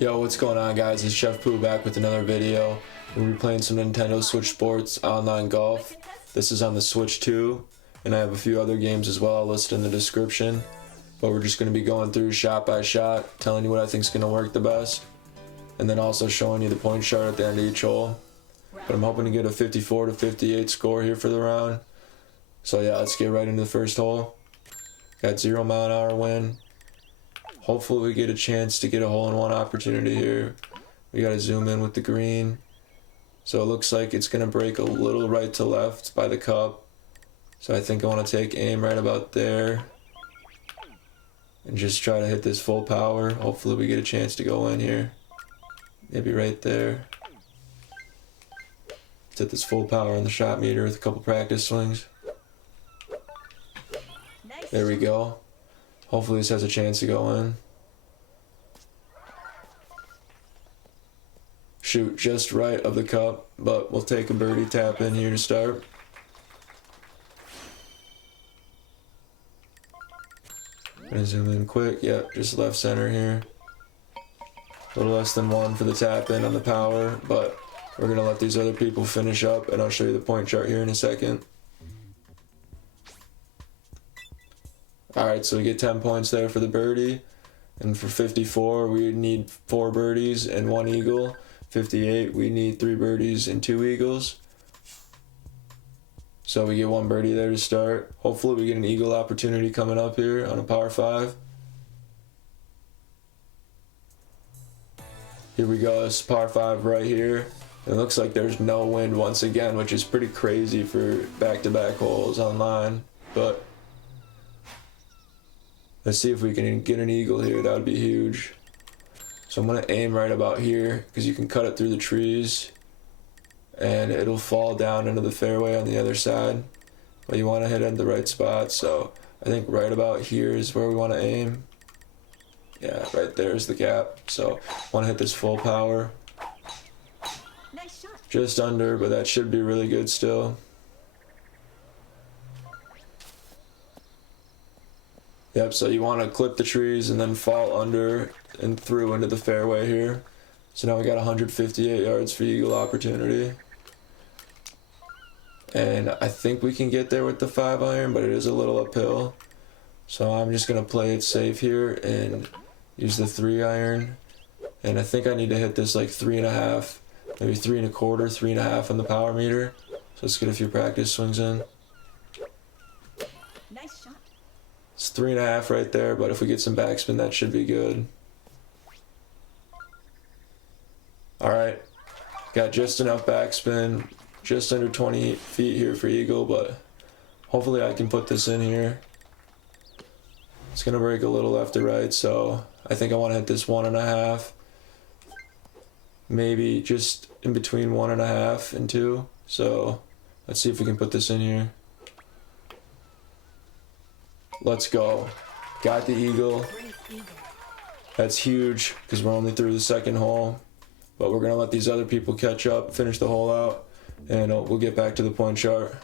Yo, what's going on, guys? It's Chef Pooh back with another video. We'll be playing some Nintendo Switch Sports Online Golf. This is on the Switch 2, and I have a few other games as well listed in the description. But we're just going to be going through shot by shot, telling you what I think is going to work the best, and then also showing you the point chart at the end of each hole. But I'm hoping to get a 54 to 58 score here for the round. So yeah, let's get right into the first hole. Got 0 mile an hour wind. Hopefully we get a chance to get a hole-in-one opportunity here. We got to zoom in with the green. So it looks like it's going to break a little right to left by the cup. So I think I want to take aim right about there. And just try to hit this full power. Hopefully we get a chance to go in here. Maybe right there. Let's hit this full power on the shot meter with a couple practice swings. There we go. Hopefully this has a chance to go in. Shoot just right of the cup, but we'll take a birdie tap in here to start. Gonna zoom in quick. Yep, just left center here. A little less than 1 for the tap in on the power, but we're gonna let these other people finish up, and I'll show you the point chart here in a second. Alright, so we get 10 points there for the birdie. And for 54, we need 4 birdies and 1 eagle. 58, we need 3 birdies and 2 eagles. So we get 1 birdie there to start. Hopefully we get an eagle opportunity coming up here on a par 5. Here we go, it's par 5 right here. It looks like there's no wind once again, which is pretty crazy for back-to-back holes online. But let's see if we can get an eagle here. That would be huge. So I'm going to aim right about here because you can cut it through the trees and it'll fall down into the fairway on the other side. But you want to hit it in the right spot. So I think right about here is where we want to aim. Yeah, right there is the gap. So I want to hit this full power. Nice shot. Just under, but that should be really good still. Yep, so you want to clip the trees and then fall under and through into the fairway here. So now we got 158 yards for eagle opportunity. And I think we can get there with the 5-iron, but it is a little uphill. So I'm just going to play it safe here and use the 3-iron. And I think I need to hit this like 3.5, maybe 3 1/4, 3.5 on the power meter. So let's get a few practice swings in. Nice shot. It's 3.5 right there, but if we get some backspin, that should be good. Alright, got just enough backspin, just under 20 feet here for eagle, but hopefully I can put this in here. It's going to break a little left to right, so I think I want to hit this 1.5. Maybe just in between 1.5 and 2. So let's see if we can put this in here. Let's go. Got the eagle. That's huge because we're only through the second hole. But we're going to let these other people catch up, finish the hole out, and we'll get back to the point chart.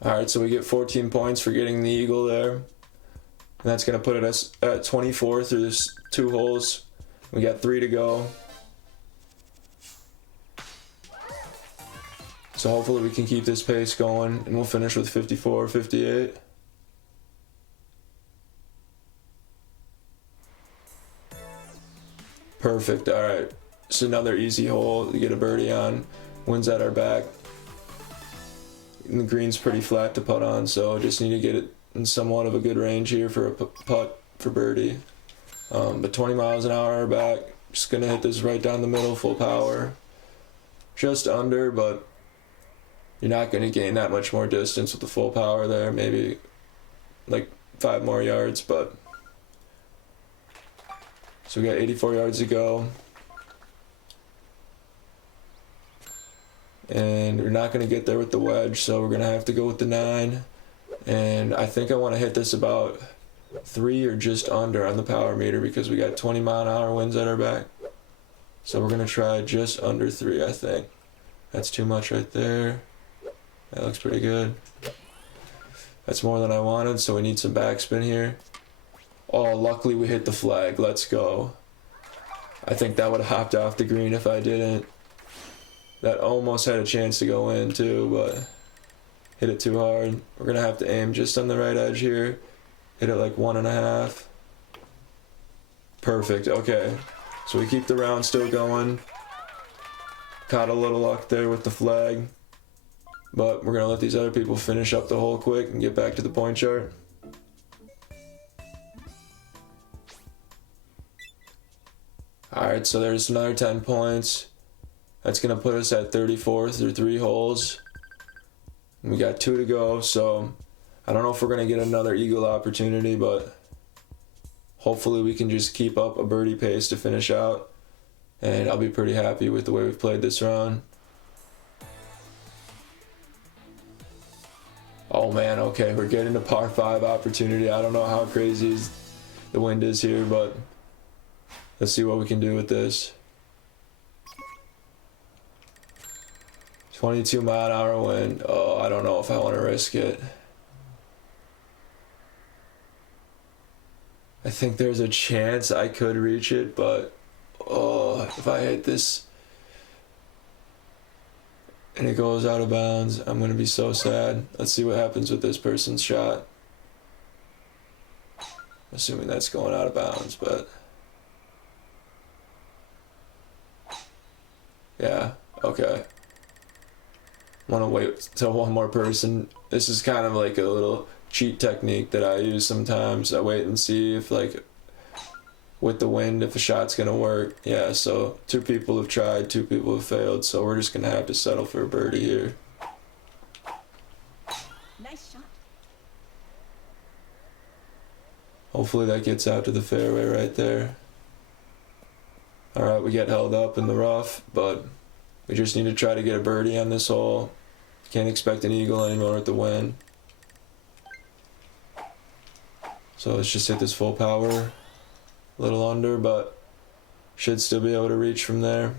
Alright, so we get 14 points for getting the eagle there. And that's going to put us at 24 through this 2 holes. We got 3 to go. So hopefully we can keep this pace going and we'll finish with 54 or 58. Perfect, alright. It's another easy hole to get a birdie on. Wind's at our back. And the green's pretty flat to putt on, so just need to get it in somewhat of a good range here for a putt for birdie. But 20 miles an hour back. Just gonna hit this right down the middle, full power. Just under, but you're not going to gain that much more distance with the full power there. Maybe like 5 more yards, but so we got 84 yards to go. And we're not going to get there with the wedge, so we're going to have to go with the 9. And I think I want to hit this about 3 or just under on the power meter because we got 20 mile an hour winds at our back. So we're going to try just under 3, I think. That's too much right there. That looks pretty good. That's more than I wanted, so we need some backspin here. Oh, luckily we hit the flag. Let's go. I think that would have hopped off the green if I didn't. That almost had a chance to go in too, but hit it too hard. We're gonna have to aim just on the right edge here. Hit it like 1.5. Perfect, okay. So we keep the round still going. Caught a little luck there with the flag. But we're gonna let these other people finish up the hole quick and get back to the point chart. Alright, so there's another 10 points. That's going to put us at 34th through 3 holes. We got 2 to go, so I don't know if we're going to get another eagle opportunity, but hopefully we can just keep up a birdie pace to finish out, and I'll be pretty happy with the way we've played this round. Oh man, okay, we're getting a par 5 opportunity. I don't know how crazy the wind is here, but let's see what we can do with this. 22-mile-an-hour wind. Oh, I don't know if I want to risk it. I think there's a chance I could reach it, but oh, if I hit this and it goes out of bounds, I'm going to be so sad. Let's see what happens with this person's shot. Assuming that's going out of bounds, but yeah, okay. Want to wait till one more person. This is kind of like a little cheat technique that I use sometimes. I wait and see if, like, with the wind, if a shot's gonna work. Yeah, so 2 people have tried, 2 people have failed, so we're just gonna have to settle for a birdie here. Nice shot. Hopefully that gets out to the fairway right there. Alright, we get held up in the rough, but we just need to try to get a birdie on this hole. Can't expect an eagle anymore with the wind. So let's just hit this full power. A little under, but should still be able to reach from there.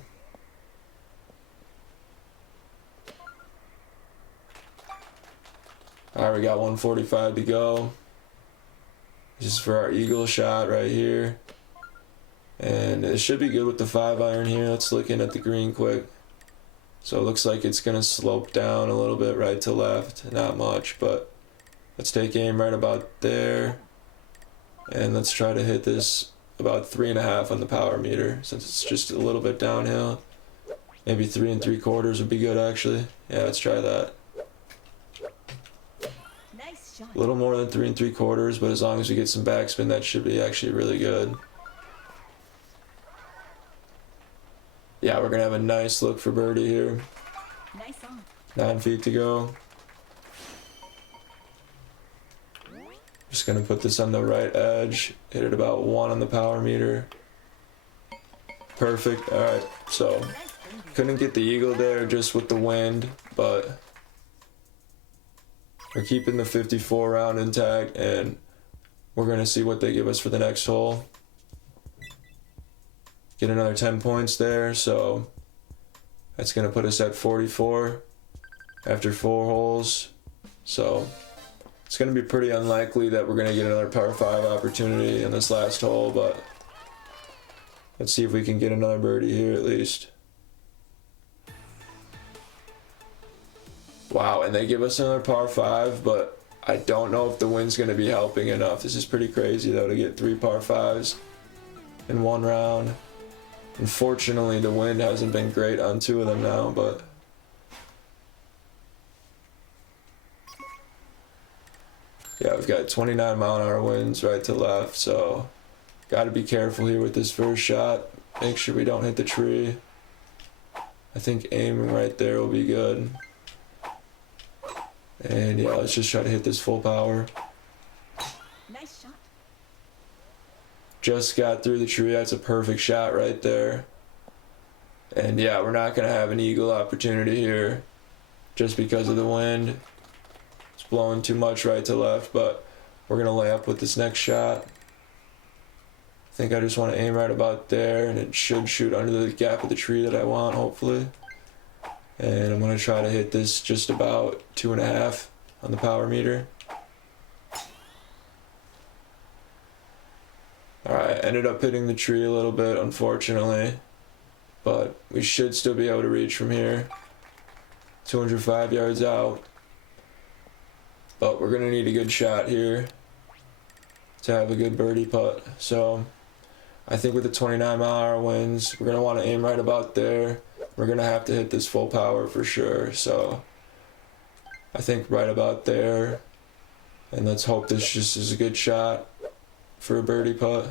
Alright, we got 145 to go. This is for our eagle shot right here. And it should be good with the 5-iron here. Let's look in at the green quick. So it looks like it's going to slope down a little bit right to left. Not much, but let's take aim right about there. And let's try to hit this about 3.5 on the power meter, since it's just a little bit downhill. Maybe 3 3/4 would be good, actually. Yeah, let's try that. Nice shot. A little more than 3 3/4, but as long as we get some backspin, that should be actually really good. Yeah, we're gonna have a nice look for birdie here. Nice on. 9 feet to go. Just gonna put this on the right edge. Hit it about 1 on the power meter. Perfect. Alright, so Nice birdie. couldn't get the eagle there just with the wind, but we're keeping the 54 round intact, and we're gonna see what they give us for the next hole. Get another 10 points there, so that's going to put us at 44 after 4 holes. So it's going to be pretty unlikely that we're going to get another par 5 opportunity in this last hole, but let's see if we can get another birdie here at least. Wow, and they give us another par 5, but I don't know if the wind's going to be helping enough. This is pretty crazy though, to get 3 par 5s in 1 round. Unfortunately, the wind hasn't been great on 2 of them now, but yeah, we've got 29-mile-an-hour winds right to left, so got to be careful here with this first shot. Make sure we don't hit the tree. I think aiming right there will be good. And yeah, let's just try to hit this full power. Nice shot. Just got through the tree. That's a perfect shot right there. And yeah, we're not going to have an eagle opportunity here just because of the wind. It's blowing too much right to left, but we're going to lay up with this next shot. I think I just want to aim right about there, and it should shoot under the gap of the tree that I want, hopefully. And I'm going to try to hit this just about 2.5 on the power meter. Alright, ended up hitting the tree a little bit, unfortunately. But we should still be able to reach from here. 205 yards out. But we're going to need a good shot here to have a good birdie putt. So I think with the 29-mile-an-hour winds, we're going to want to aim right about there. We're going to have to hit this full power for sure. So I think right about there. And let's hope this just is a good shot for a birdie putt.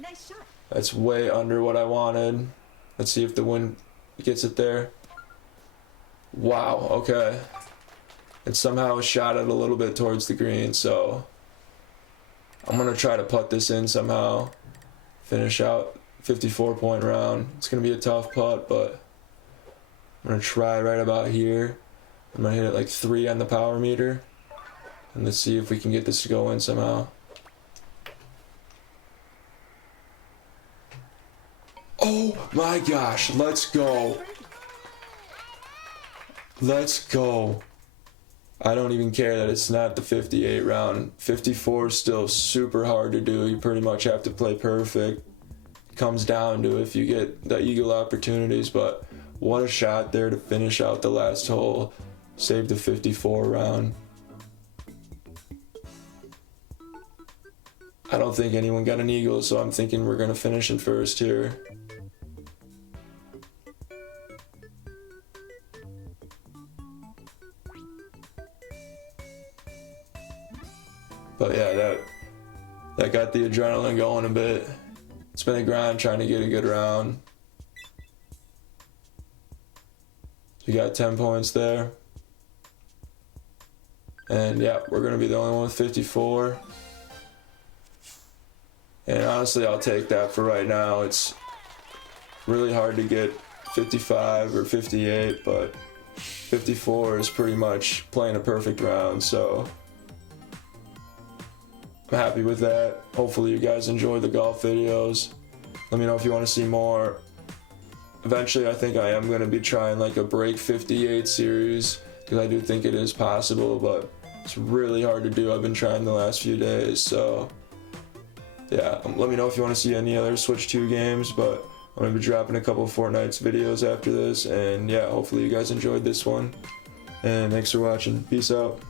Nice shot. That's way under what I wanted. Let's see if the wind gets it there. Wow, okay. It somehow shot it a little bit towards the green, so I'm going to try to putt this in somehow. Finish out 54-point round. It's going to be a tough putt, but I'm going to try right about here. I'm going to hit it like 3 on the power meter. And let's see if we can get this to go in somehow. Oh my gosh, let's go. Let's go. I don't even care that it's not the 58 round. 54 is still super hard to do. You pretty much have to play perfect. Comes down to if you get the eagle opportunities, but what a shot there to finish out the last hole. Save the 54 round. I don't think anyone got an eagle, so I'm thinking we're going to finish in first here. But yeah, that got the adrenaline going a bit. It's been a grind trying to get a good round. We got 10 points there. And yeah, we're going to be the only one with 54. And honestly, I'll take that for right now. It's really hard to get 55 or 58, but 54 is pretty much playing a perfect round, so I'm happy with that. Hopefully you guys enjoy the golf videos. Let me know if you want to see more. Eventually, I think I am going to be trying like a break 58 series, because I do think it is possible, but it's really hard to do. I've been trying the last few days, so yeah, let me know if you want to see any other Switch 2 games, but I'm going to be dropping a couple of Fortnite's videos after this, and yeah, hopefully you guys enjoyed this one, and thanks for watching. Peace out.